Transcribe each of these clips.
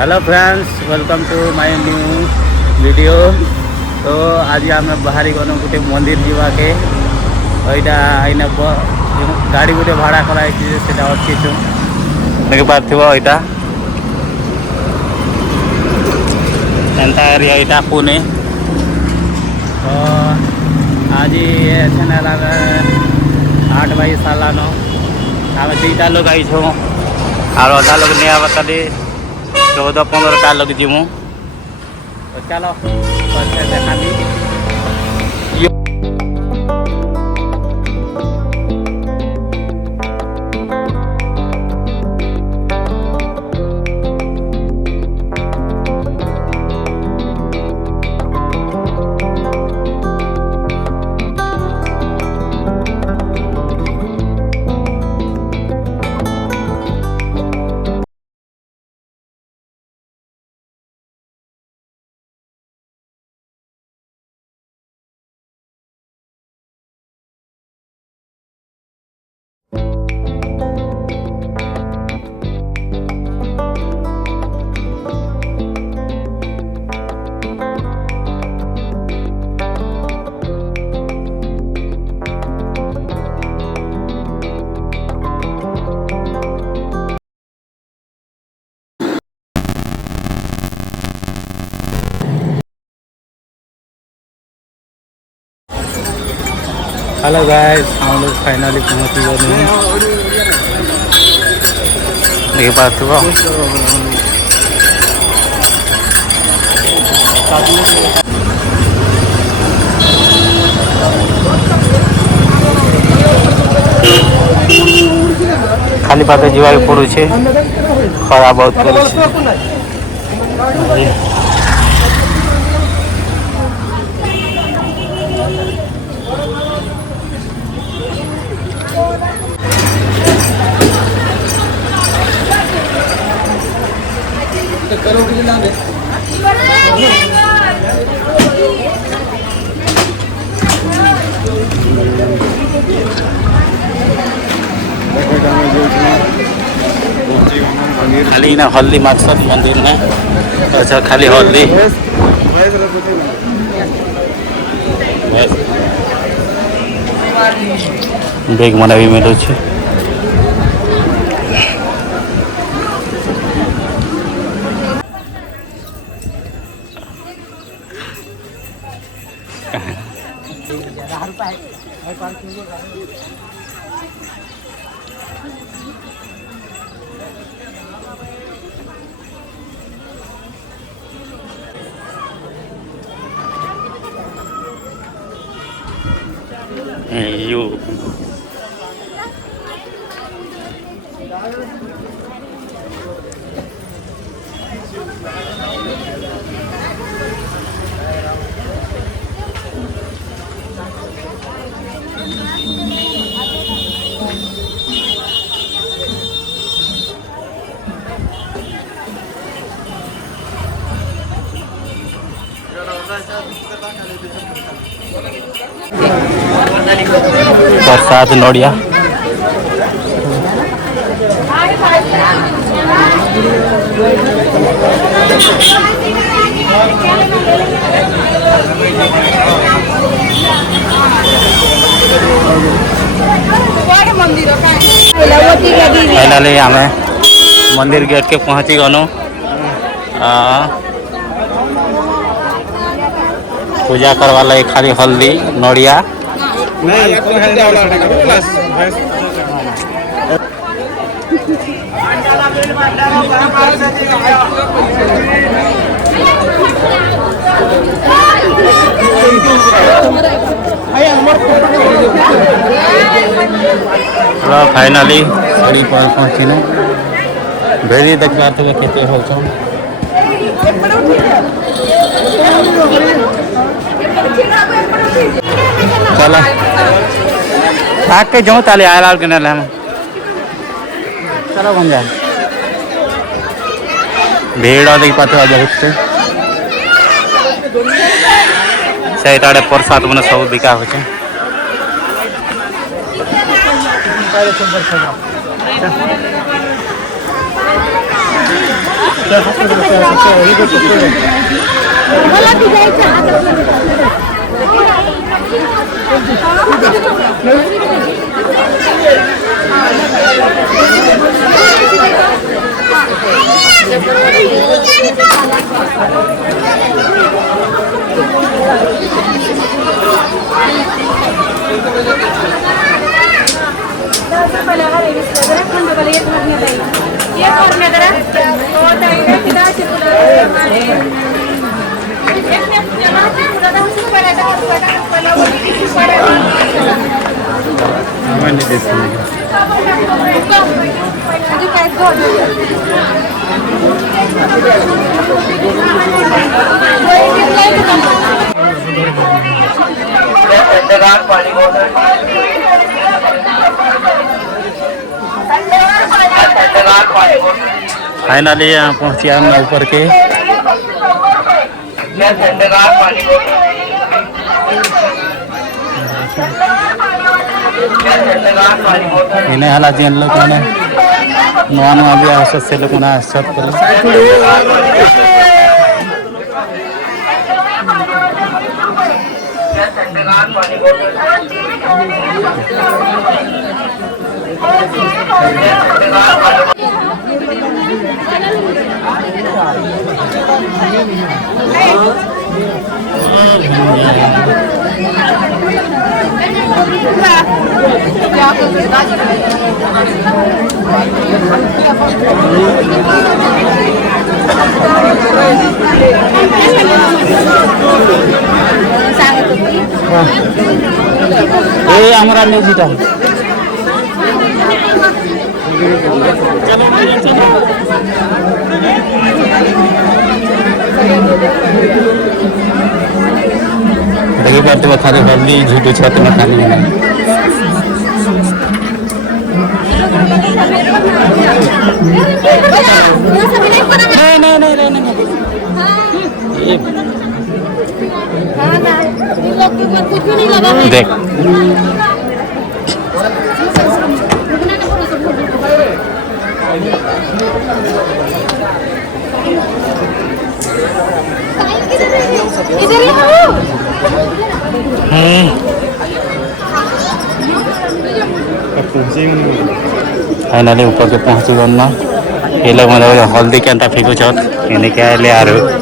Hello friends, welcome to my new video. तो आज आम बाहरी गलु गोटे मंदिर जावाके यहाँ गाड़ी गोटे भाड़ा कराई से अटकीचु देख पार्थिव यहाँ एंता एरिया यहाँ पुणे। तो आज एछन 8 बजे सालान आम 2टा लोग आई छो और अधा लोग नहीं आवतली 14-15टा लोग जीमु। तो चलो देखा हेलो गाइस, हम लोग फाइनली पहुंच गए। देख पाते हो खाली पाते जीवा पड़ू खरा बहुत कर खाली ना हल्दी मकसद मंदिर में। अच्छा खाली हल्दी बेग मना भी मिलू छे। You प्रसाद नोड़िया फाइनली आम मंदिर गेट के पहुंची गनु। पूजा करवा लगे खाली हल्दी नड़िया फाइनली साड़ी पर पहुँचल भेड़ी देखा केते हो चलो आके जाऊँ ताले आयल के ना चलो बन जाए भीड़ देख पाते बहुत से प्रसाद मैंने सब बिका हो मला बी जायचं फाइनली यहाँ पहुँचे हम ऊपर के ini halah jian lo kana nuan abi asas selo kana asat kala আমরা নিয়েছিটা देखिए करते हुए खाने हल्दी झूठी छत में खाने में देख फाइनली ऊपर के पहुँची गन ना ये लोग मतलब हल्दी के अंता फेंको छत इन्हें क्या ले आ रहे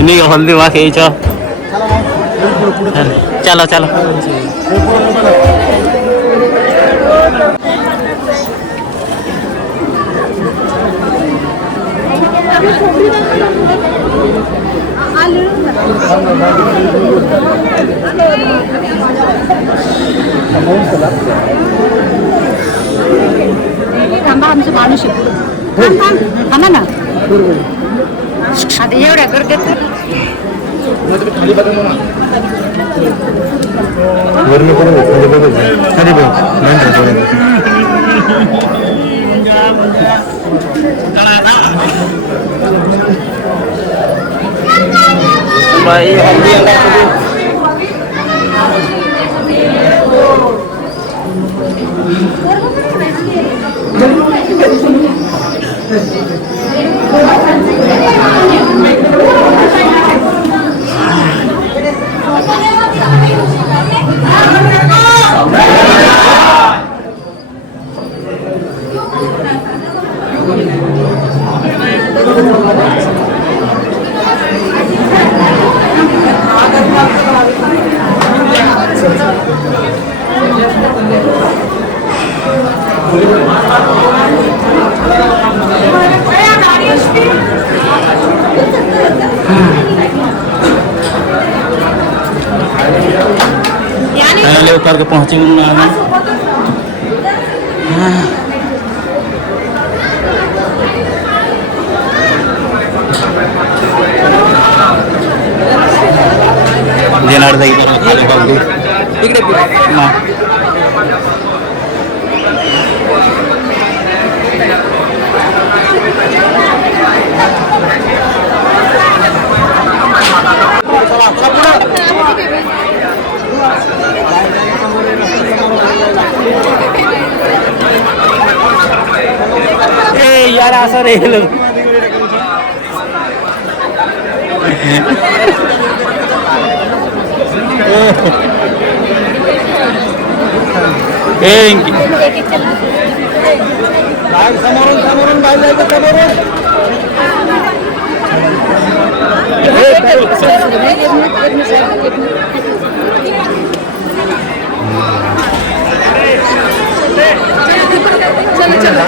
ini hल्दी वहाँ के चलो चलो आमचं माणूस थांबा ना आता एवढ्या गर्दीत फाइनली उतर के पहुंचे जेनार देखिए खाली हल्दी ना यार आशा रे लोग चलो चलो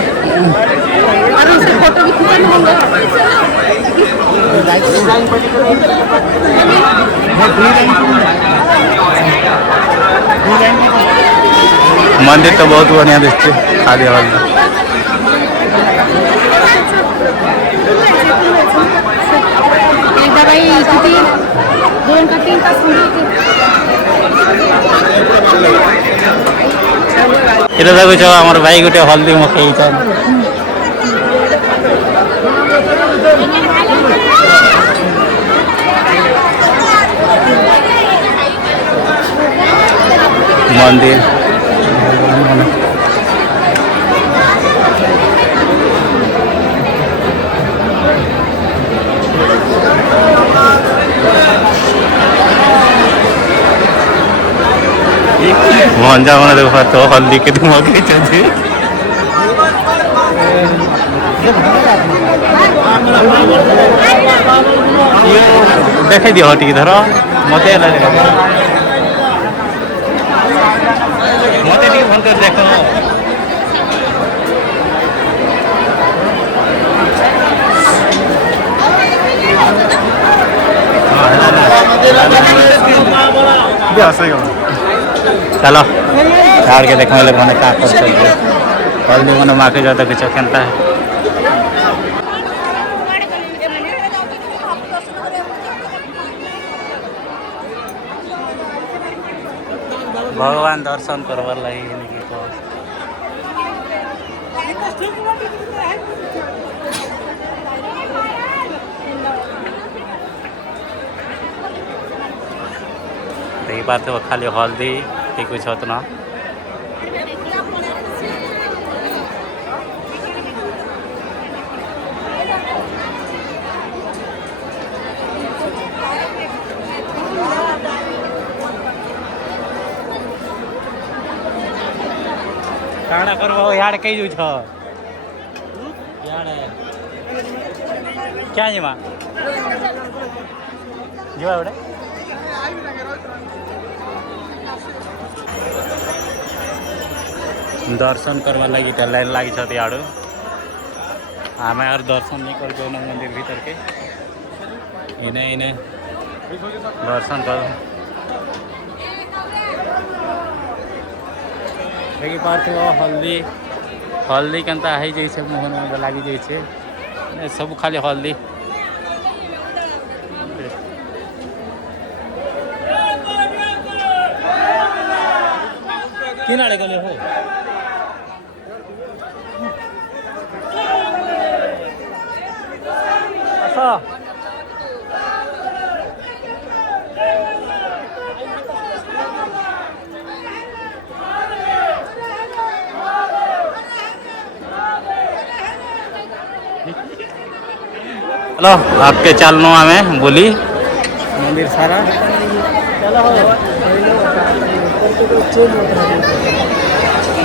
और उससे फोटो भी खींचना होगा। मंदिर तो बहुत बढ़िया दिखते खाली हल्दी एकदा बाई किती 2 का 3 तास এটা দেখো আমার ভাই গোটে হলদি মখাইছেন मंदिर भंजा मैंने देखो तो हल्दी के धुआं चलते देखे दियो हटी धर मत मत फोन कर देख चलो झाड़ के देखने लगे मैंने क्या कर हल्दी मैंने माँ के जाता कुछ कहता है भगवान दर्शन करवार लगी देखी पाते खाली हल्दी कि कुछ होत ना काना करबो यार कई जू छ यार क्या जीमा जीवा बड़े दर्शन करवा लगी लाइन लगी छत यार आम यार दर्शन नहीं कर मंदिर भीतर के इन्हें इन्हें दर्शन कर देखी पार्थ हल्दी हल्दी केनता है जैसे मोहन में लगी जैसे सब खाली हल्दी किन आड़े गले हो हेलो आपके चलनो हमें बोली मंदिर सारा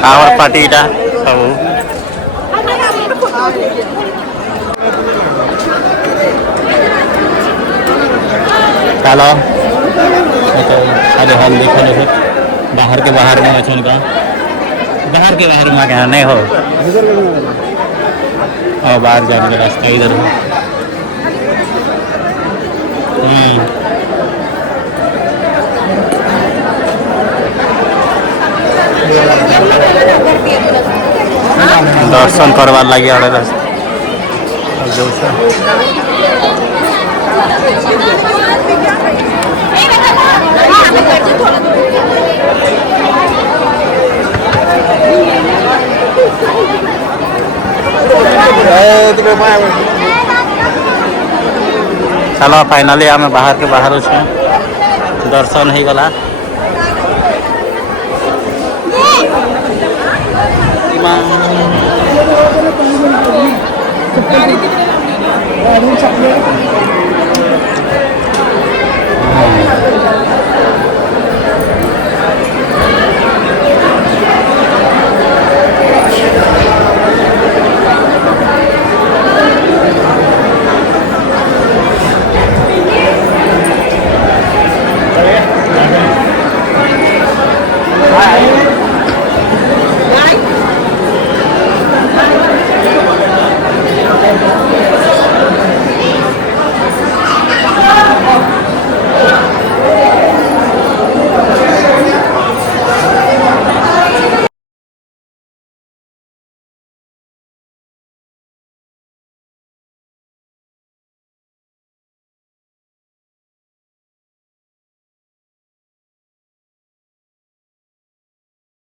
आवर पार्टीटा सब चलो अरे हल्दी खोलो बाहर के बाहर में अच्छा का बाहर के बाहर में क्या नहीं हो और बाहर जाने का रास्ता इधर हो दर्शन करवार लगी आड़े चलो फाइनाली आम बाहर के बाहर छे दर्शन हो गला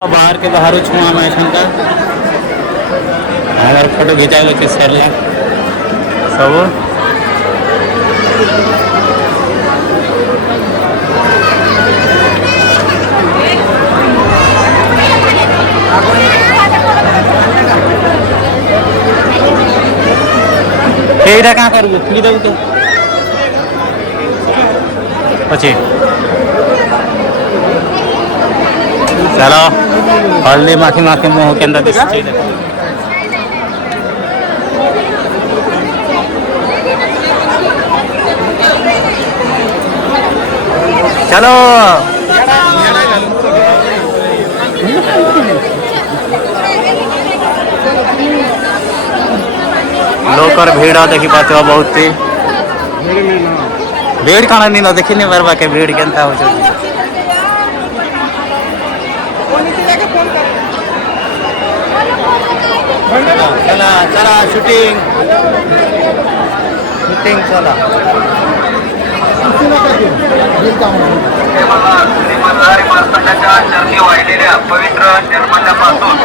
बाहर के बाहर छुआ मैं का हमारे फोटो खिंचा के सर सब এইটা क्या करू खुली देव के पची चलो हल्दी माखी माखी मुँह के अंदर दिखती चलो लोकर भीड़ देखी पाते हो बहुत ही भीड़ कहाँ नहीं ना देखी नहीं बरबा के भीड़ केनता हो चला चला शूटिंग शूटिंग चला वाहिलेल्या पवित्र निर्माल्यापासून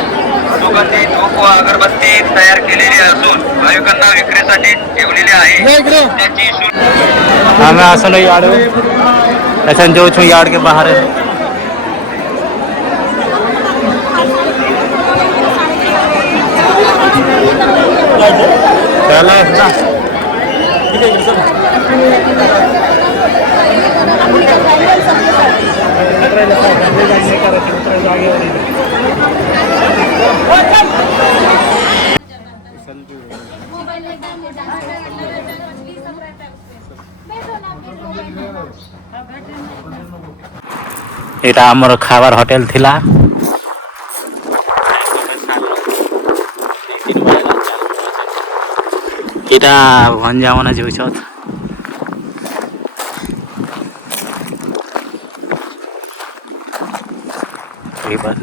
सुगंधी धूप व अगरबत्ती तयार केलेली असून भाविकांना विक्रीसाठी ठेवलेली आहे त्याची हमें आसन यार्ड ऐसा जो छू यार्ड के बाहर है चला এটা আমার খাবার হোটেল থিলা এটা ভঞ্জা মানে যাউছত এই বাস